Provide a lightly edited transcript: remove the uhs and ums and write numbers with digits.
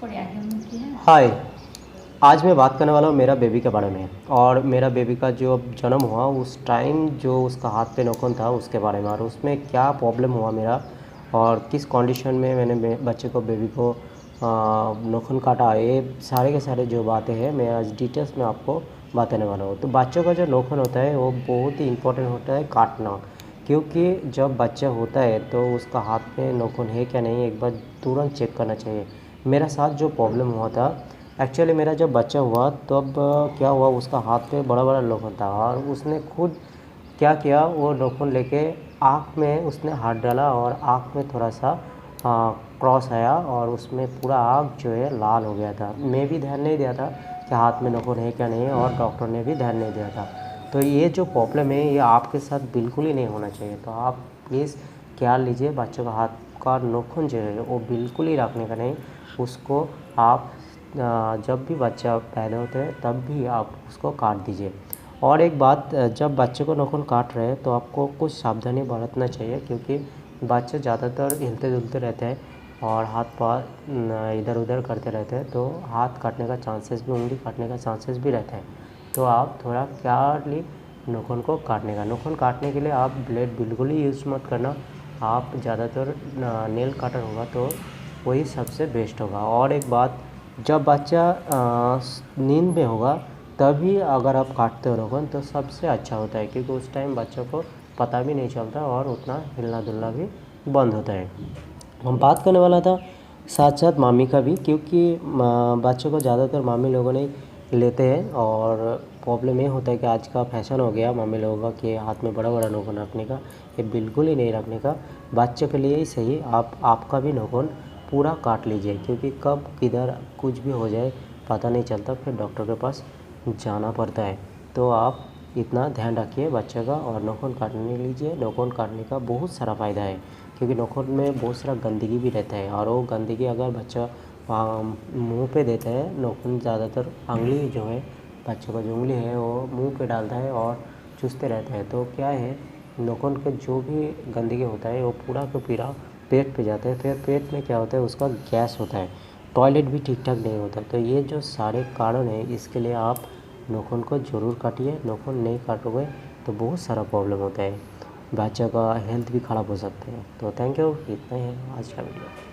हाय। आज मैं बात करने वाला हूँ मेरा बेबी के बारे में। और मेरा बेबी का जो जन्म हुआ उस टाइम जो उसका हाथ पे नाखून था उसके बारे में, और उसमें क्या प्रॉब्लम हुआ मेरा, और किस कंडीशन में मैंने बच्चे को बेबी को नाखून काटा। ये सारे के सारे जो बातें हैं मैं आज डिटेल्स में आपको बताने वाला हूँ। तो बच्चों का जो नाखून होता है वो बहुत ही इम्पोर्टेंट होता है काटना, क्योंकि जब बच्चा होता है तो उसका हाथ में नाखून है क्या नहीं एक बार तुरंत चेक करना चाहिए। मेरा साथ जो प्रॉब्लम हुआ था, एक्चुअली मेरा जब बच्चा हुआ तब क्या हुआ, उसका हाथ में बड़ा बड़ा नाखून था और उसने खुद क्या किया, वो नाखून लेके आँख में उसने हाथ डाला और आँख में थोड़ा सा क्रॉस आया और उसमें पूरा आँख जो है लाल हो गया था। मैं भी ध्यान नहीं दिया था कि हाथ में नाखून है क्या नहीं है, और डॉक्टर ने भी ध्यान नहीं दिया था। तो ये जो प्रॉब्लम है ये आपके साथ बिल्कुल ही नहीं होना चाहिए। तो आप प्लीज़ ख्याल लीजिए, बच्चों का हाथ का नाखून जो है वो बिल्कुल ही रखने का नहीं। उसको आप जब भी बच्चा पैदा होता है तब भी आप उसको काट दीजिए। और एक बात, जब बच्चे को नाखून काट रहे हैं तो आपको कुछ सावधानी बरतना चाहिए, क्योंकि बच्चे ज़्यादातर हिलते जुलते रहते हैं और हाथ पार इधर उधर करते रहते हैं, तो हाथ काटने का चांसेस भी, उंगली काटने का चांसेस भी रहते हैं। तो आप थोड़ा केयरली नाखून को काटने का, नाखून काटने के लिए आप ब्लेड बिल्कुल ही यूज़ मत करना। आप ज़्यादातर नेल कटर होगा तो वही सबसे बेस्ट होगा। और एक बात, जब बच्चा नींद में होगा तभी अगर आप काटते हो नाखून तो सबसे अच्छा होता है, क्योंकि उस टाइम बच्चों को पता भी नहीं चलता और उतना हिलना डुलना भी बंद होता है। हम बात करने वाला था साथ साथ मामी का भी, क्योंकि बच्चों को ज़्यादातर मामी लोगों ने लेते हैं। और प्रॉब्लम ये होता है कि आज का फैशन हो गया मामी लोगों का कि हाथ में बड़ा बड़ा नाखून रखने का। ये बिल्कुल ही नहीं रखने का। बच्चों के लिए ही सही आपका भी नाखून पूरा काट लीजिए, क्योंकि कब किधर कुछ भी हो जाए पता नहीं चलता, फिर डॉक्टर के पास जाना पड़ता है। तो आप इतना ध्यान रखिए बच्चे का, और नाखून काटने लीजिए। नाखून काटने का बहुत सारा फ़ायदा है, क्योंकि नाखून में बहुत सारा गंदगी भी रहता है, और वो गंदगी अगर बच्चा मुंह पे देता है, नाखून ज़्यादातर उंगली जो है, बच्चों का जो उंगली है वो मुंह पे डालता है और चूसते रहता है, तो क्या है, नाखून के जो भी गंदगी होता है वो पूरा का पूरा पेट पे जाता है। फिर पेट में क्या होता है, उसका गैस होता है, टॉयलेट भी ठीक ठाक नहीं होता। तो ये जो सारे कारण हैं, इसके लिए आप नाखून को ज़रूर काटिए। नाखून नहीं काटोगे तो बहुत सारा प्रॉब्लम होता है, बच्चा का हेल्थ भी ख़राब हो सकता है। तो थैंक यू, इतना ही है आज का वीडियो।